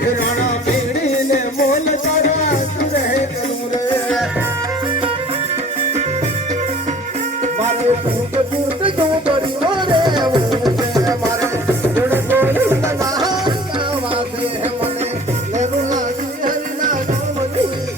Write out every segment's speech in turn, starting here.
રાણા પીડી ને મોલ તારા તું રહે કરું રે મારે ફૂટ ફૂટ તો કર્યો રે મારે ગોળી ના વાસે મને લેરું લાગી હરિના નોમની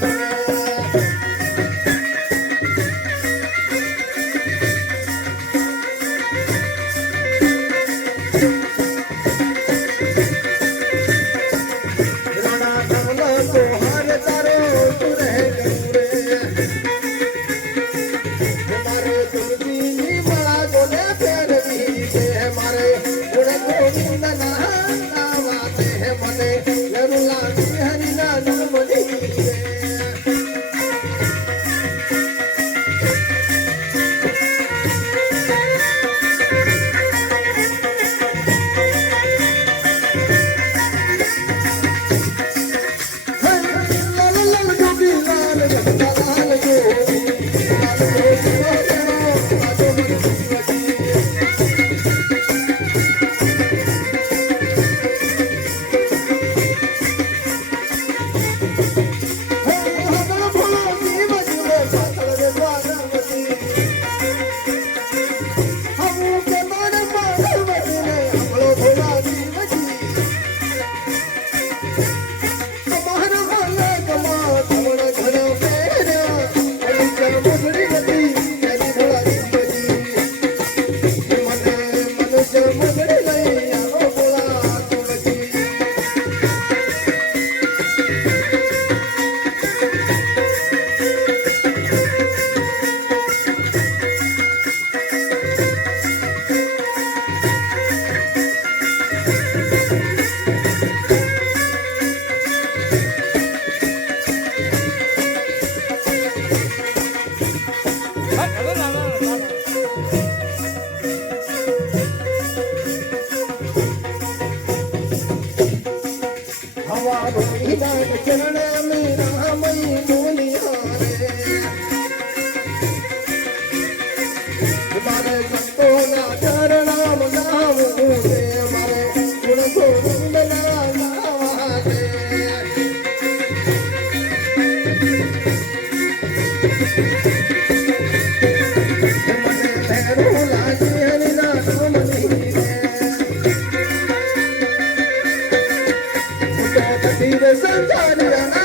चरण में रामई बोलिया रे मारे संतो ना चरण नाम रे मारे गुण गोविंद नाम रे मने भैरो लागे हरिना नोमनी रे तीर संसार